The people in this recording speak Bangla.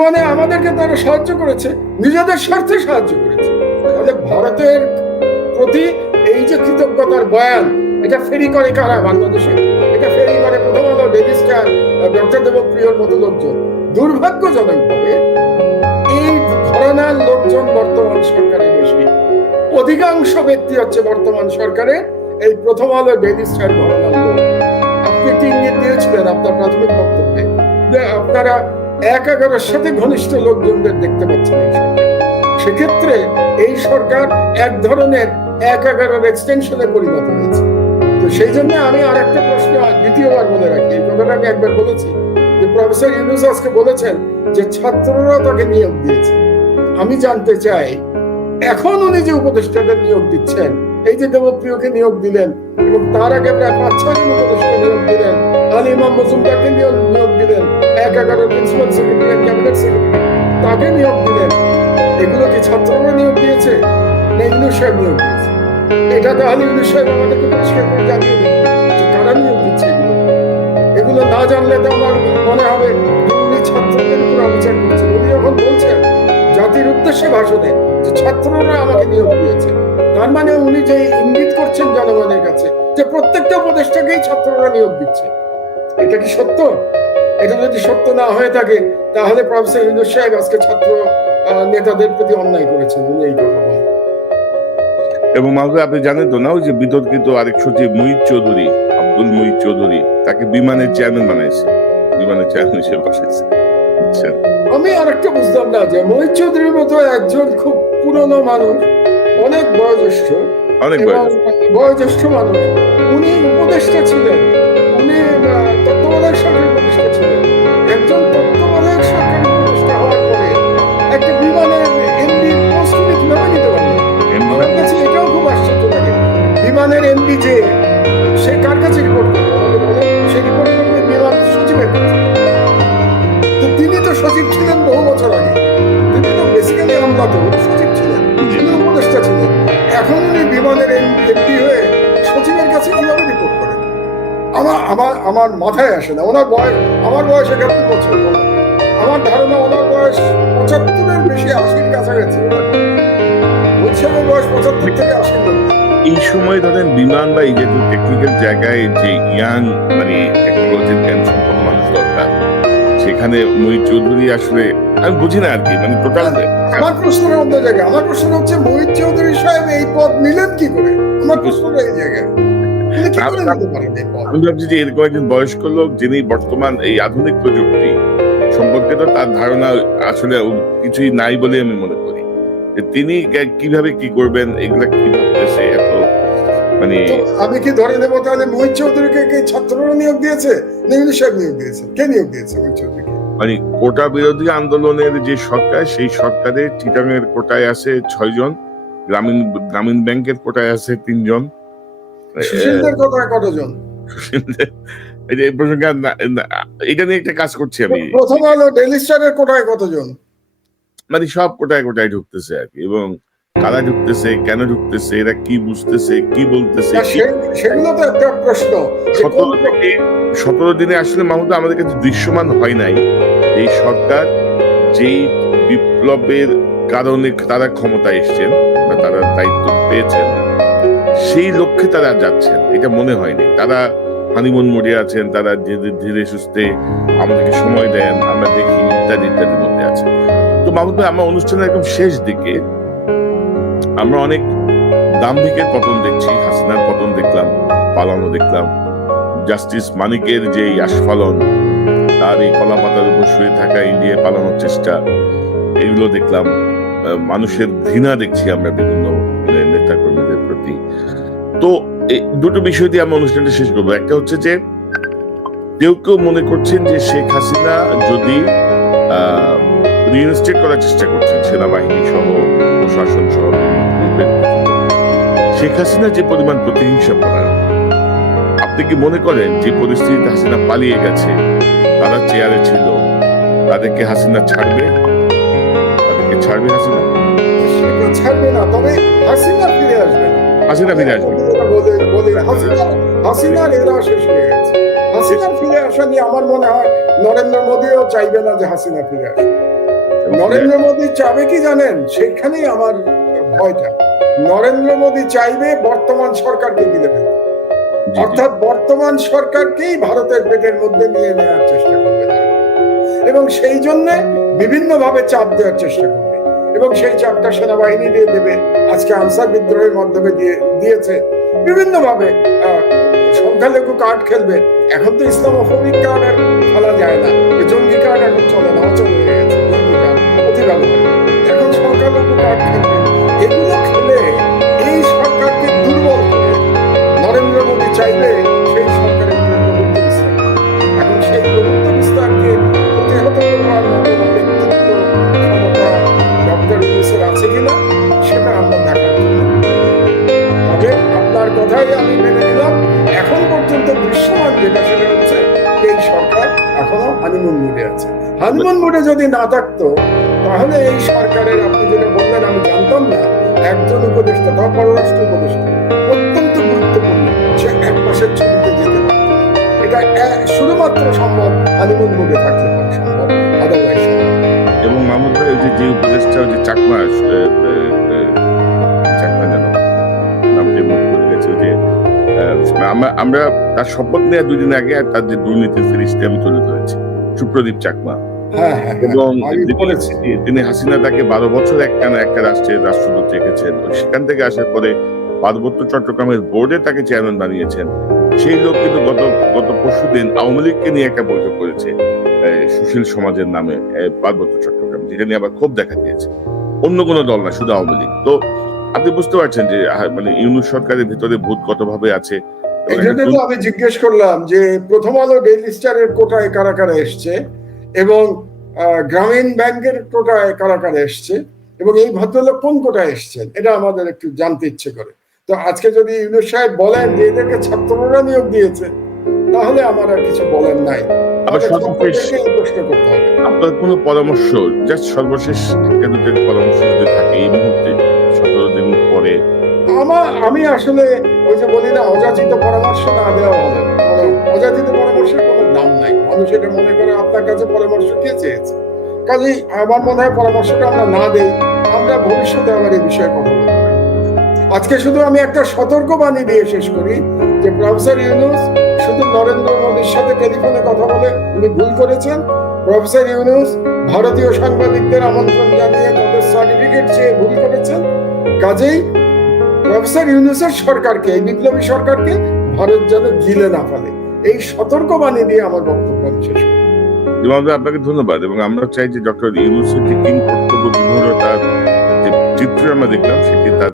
ওয়ানে আমাদেরকে তারা সাহায্য করেছে, নিজেদের স্বার্থে সাহায্য করেছে। তাহলে ভারতের প্রতি এই যে কৃতজ্ঞতার বয়ান, এটা ফেরি করে কারা বাংলাদেশে? এটা ফেরি করে প্রথম আলো ডেলি স্টার ডক্টর দেবপ্রিয়র মতো লোকজন। দুর্ভাগ্যজনক ভাবে এই ঘরানার লোকজন বর্তমান সরকারে বেশি। অধিকাংশ ব্যক্তি হচ্ছে বর্তমান সরকারে এই প্রথম আলো ডেলি স্টার ঘরানার লোক। আপনি একটি ইঙ্গিত দিয়েছিলেন আপনার প্রাথমিক বক্তব্যে যে আপনারা এক এগারোর সাথে ঘনিষ্ঠ লোকজনদের দেখতে পাচ্ছেন এই সরকার। সেক্ষেত্রে এই সরকার এক ধরনের এক এগারোর এক্সটেনশনে পরিণত হয়েছে। তো সেই জন্য আমি আর একটা প্রশ্ন, দ্বিতীয়বার মনে রাখি, এই কথাটা আমি একবার বলেছি যে প্রফেসর ইউনুস আজকে বলেছেন যে ছাত্ররা তাকে নিয়োগ দিয়েছে। আমি জানতে চাই, এখন উনি যে উপদেষ্টাদের নিয়োগ দিচ্ছেন এই যে দেবপ্রিয়কে নিয়োগ দিলেন এবং তার আগে প্রায় পাঁচ, ছয় জন উপদেষ্টা নিয়োগ দিলেন। আলী ইমাম মজুমদারকে নিয়োগ নিয়োগ দিলেন। এক এগারো প্রিন্সিপাল সেক্রেটারি, ক্যাবিনেট সেক্রেটারি, তাকে নিয়োগ দিলেন। এগুলো কি ছাত্ররা নিয়োগ দিয়েছে? না ইউনুস সাহেব নিয়োগ দিয়েছে? এটা তাহলে ইউনুস সাহেব আমাদেরকে পরিষ্কার করে জানিয়ে দেন যে কারা নিয়োগ দিচ্ছে এগুলো। এগুলো না জানলে তো আমার মনে হবে উনি ছাত্রদের উপর অবিচার করছেন। উনি যখন বলছেন জাতির উদ্দেশ্যে ভাষণে যে ছাত্ররা আমাকে নিয়োগ দিয়েছে তার মানে উনি যে ইঙ্গিত করছেন জনগণের কাছে যে প্রত্যেকটা উপদেষ্টাকেই ছাত্ররা নিয়োগ দিচ্ছে এটা কি সত্য? এটা যদি সত্য না হয়ে থাকে তাহলে প্রফেসর ইউনুস সাহেব আজকে ছাত্র নেতাদের প্রতি অন্যায় করেছেন উনি এই কথা বলেন। এবং মাহবুব আপনি জানেন তো না ওই যে বিতর্কিত আরেক সচিব মুহিত চৌধুরী আব্দুল মুহিত চৌধুরী তাকে বিমানের চেয়ারম্যান বানাইছে বিমানের চেয়ারম্যান হিসেবে বসাইছে আমি আরেকটা বুঝলাম না যে মহিত চৌধুরীর মতো একজন খুব পুরনো মানুষ অনেক বয়োজ্যেষ্ঠ অনেক বয়োজ্যেষ্ঠ। মানুষ। উনি উপদেষ্টা ছিলেন। উনি তত্ত্বাবধায়ক সরকারের আমার আমার মাথায় আসে না। ওনার বয়স আমার বয়স একাত্তর বছর আমার ধারণা ওনার বয়স পঁচাত্তরের বেশি আশির কাছাকাছি। উৎসবের বয়স পঁচাত্তর থেকে আশির মধ্যে। এই সময় ধরেন বিমান বা এই জাতীয় টেকনিক্যাল জায়গায় যে ইয়াং মানে টেকনোলজির জ্ঞান সম্পন্ন মানুষ দরকার সেখানে মুহিত চৌধুরী আসলে আমি বুঝি না আর কি মানে টোটাল আমার প্রশ্নের অন্য জায়গায় আমার প্রশ্ন হচ্ছে মোহিত চৌধুরী সাহেব এই পদ নিলেন কি করে? আমার প্রশ্নটা এই জায়গায়। আমি ভাবছি যে এরকম একজন বয়স্ক লোক যিনি বর্তমান এই আধুনিক প্রযুক্তি সম্পর্কে তো তার ধারণা আসলে কিছুই নাই বলে আমি মনে করি। তিনি কীভাবে কি করবেন এগুলা কি ভাবতেছে এত মানে আমি কি ধরে নেব তাহলে মোহিত চৌধুরীকে কে ছাত্ররা নিয়োগ দিয়েছে সাহেব নিয়োগ দিয়েছে? কে নিয়োগ দিয়েছে মোহিত চৌধুরীকে? মানে কোটা বিরোধী আন্দোলনের যে সরকার সেই সরকারে চিটাঙের কোটায় আছে ছয় জন গ্রামীণ গ্রামীণ ব্যাংকের কোটায় আছে তিনজন। সুশীলদের কথা কতজন? এই এই প্রসঙ্গে আর না- না- এটা নিয়ে একটা কাজ করছি আমি। প্রথম আলো ডেলি স্টারের কোটায় কতজন? মানে সব কোটায় কোটায় ঢুকতেছে আর কি এবং কারা ঢুকতেছে কেন ঢুকতেছে এরা কি বুঝতেছে কি বলতেছে সেগুলো তো একটা প্রশ্ন সতেরো দিনে আসলে মাহমুদ আমাদের কাছে দৃশ্যমান হয় নাই। এই সরকার যেই বিপ্লবের কারণে তারা ক্ষমতায় এসছেন বা তারা দায়িত্ব পেয়েছেন। সেই লক্ষ্যে তারা যাচ্ছেন। এটা মনে হয়নি। তারা হানিমুন মোডে আছেন, তারা ধীরে ধীরে সুস্থে আমাদেরকে সময় দেন, আমরা দেখি ইত্যাদি, ইত্যাদির মধ্যে আছে তো মাহমুদ ভাই, আমার অনুষ্ঠানের একদম শেষ দিকে আমরা অনেক দাম্ভিকের পতন দেখছি, হাসিনার পতন দেখলাম, পালানো দেখলাম। জাস্টিস মানিকের যে আস্ফালন, তার এই কলা পাতার উপর শুয়ে থাকা ইন্ডিয়ায় পালানোর চেষ্টা, এগুলো দেখলাম। মানুষের ঘৃণা দেখছি আমরা বিভিন্ন নেতা কর্মীদের প্রতি। তো দুটো বিষয় দিয়ে আমরা অনুষ্ঠানটা শেষ করব। একটা হচ্ছে যে, কেউ কেউ মনে করছেন যে শেখ হাসিনা যদি রিইনস্টেট করার চেষ্টা করছেন, সেনাবাহিনী সহ, প্রশাসন সহ শেখ হাসিনা যে পরিমাণ প্রতিহিংসা পরায়ণ আপনি কি মনে করেন যে পরিস্থিতিতে হাসিনা পালিয়ে গেছে? তারা চেয়ারে ছিল, তাদেরকে হাসিনা ছাড়বে? ছাড়বে হাসিনা? সেটা ছাড়বে না তবে হাসিনা ফিরে আসবে। হাসিনা ফিরে আসবে। হাসিনা হাসিনার এরা শেষ হয়ে গেছে। হাসিনা ফিরে আসা নিয়ে আমার মনে হয় নরেন্দ্র মোদীও চাইবে না যে হাসিনা ফিরে আসে এবং নরেন্দ্র মোদী চাবে কি জানেন? সেখানেই আমার ভয়টা। নরেন্দ্র মোদী চাইবে বর্তমান সরকারকে দিলে ফেলতে। অর্থাৎ বর্তমান সরকারকেই ভারতের পেটের মধ্যে নিয়ে নেওয়ার চেষ্টা করবে এবং সেই জন্য বিভিন্ন ভাবে চাপ দেওয়ার চেষ্টা করবে। এবং সেই চাপটা সেনাবাহিনী দিয়ে দেবে। আজকে আনসার বিদ্রোহের মাধ্যমে দিয়ে, দিয়েছে। বিভিন্ন ভাবে সংখ্যালঘু কার্ড খেলবে। এখন তো ইসলামোফোবিক কার্ড আর খেলা যায় না। জঙ্গি কার্ড এখন চলে না, অচল হয়ে গেছে। জঙ্গি কার্ড অতি ব্যবহার এখন সংখ্যালঘু কার্ড খেলবে। সেটা আমরা দেখার তবে আপনার কথাই আমি মেনে নিলাম। এখন পর্যন্ত দৃশ্যমান যেটা সেটা হচ্ছে এই সরকার এখনও হানিমুন মুডে আছে। হানিমুন মুডে যদি না থাকতো, তাহলে এই সরকারের আপনি যেটা বললেন, আমি জানতাম না, একজন উপদেষ্টা বা পররাষ্ট্র উপদেষ্টা, অত্যন্ত গুরুত্বপূর্ণ সে এক মাসের ছুটিতে যেতে এটা শুধুমাত্র সম্ভব হানিমুন মুডে থাকলে সম্ভব আদারওয়াইজ এবং মাহমুদ ভাই যে যে উপদেশটা ওই যে চাকমা আমরা তার শপথ নেওয়ার দুদিন আগে তার যে দুর্নীতির ফিরিস্তি আমি তুলে ধরেছি সুপ্রদীপ চাকমা। হ্যাঁ হ্যাঁ হ্যাঁ, এবং তিনি- হাসিনা তাকে বারো বছর একটা রাষ্ট্রের রাষ্ট্রদূত রেখেছেন সেখান থেকে আসার পরে পার্বত্য চট্টগ্রামের বোর্ডে তাকে চেয়ারম্যান বানিয়েছেন। সেই লোক কিন্তু গত গত পরশু দিন আওয়ামী লীগকে নিয়ে একটা বৈঠক করেছে সুশীল সমাজের নামে পার্বত্য চট্টগ্রাম যেটা নিয়ে আবার ক্ষোভ দেখা দিয়েছে। অন্য কোনো দল না শুধু আওয়ামী লীগ। তো আপনি বুঝতে পারছেন যে মানে ইউনুস সরকারের ভিতরে ভূত কতভাবে আছে এবং এই জন্য একটা তো আমি জিজ্ঞেস করলাম যে প্রথম আলো ডেইলি স্টারের কোটায় কারা কারা এসছে এবং গ্রামীণ ব্যাংকের কোটায় কারা কারা এসছে এবং এই ভদ্রলোক কোন কোটায় এসছেন? এটা আমাদের একটু জানতে ইচ্ছে করে। তো আজকে যদি ইউনুস সাহেব বলেন যে এদেরকে ছাত্ররা নিয়োগ দিয়েছে তাহলে আমার আর কিছু বলেন নাই। আপনার কোনো পরামর্শ? জাস্ট সর্বশেষ একটা দুটো পরামর্শ যদি থাকে এই মুহূর্তে পরে আমার আমি আসলে ওই যে বলি না, অযাচিত পরামর্শ না দেওয়া মানে অযাচিত পরামর্শের কোনো দাম নাই। মানুষ এটা মনে করে আপনার কাছে পরামর্শ কে চেয়েছে? কাজেই আমার মনে হয় পরামর্শটা আমরা না দেই, আমরা ভবিষ্যতে আবার এই বিষয়ে কথা বলব। আজকে শুধু আমি একটা সতর্ক বাণী দিয়ে শেষ করি যে প্রফেসর ইউনুস শুধু নরেন্দ্র মোদীর সাথে টেলিফোনে কথা বলে উনি ভুল করেছেন। প্রফেসর ইউনুস ভারতীয় সাংবাদিকদের আমন্ত্রণ জানিয়ে তাদের সার্টিফিকেট চেয়ে ভুল করেছেন। কাজেই প্রফেসর ইউনুসের সরকারকে, এই বিপ্লবী সরকারকে ভারত যেন গিলে না ফেলে। এই সতর্ক বাণী দিয়ে আমার বক্তব্য আমি শেষ যেমন আপনাকে ধন্যবাদ। এবং আমরা চাই যে ডক্টর ইউনুসের যে কিং কর্তব্য বিভিন্নতার যে চিত্র আমরা দেখলাম, সেটি তার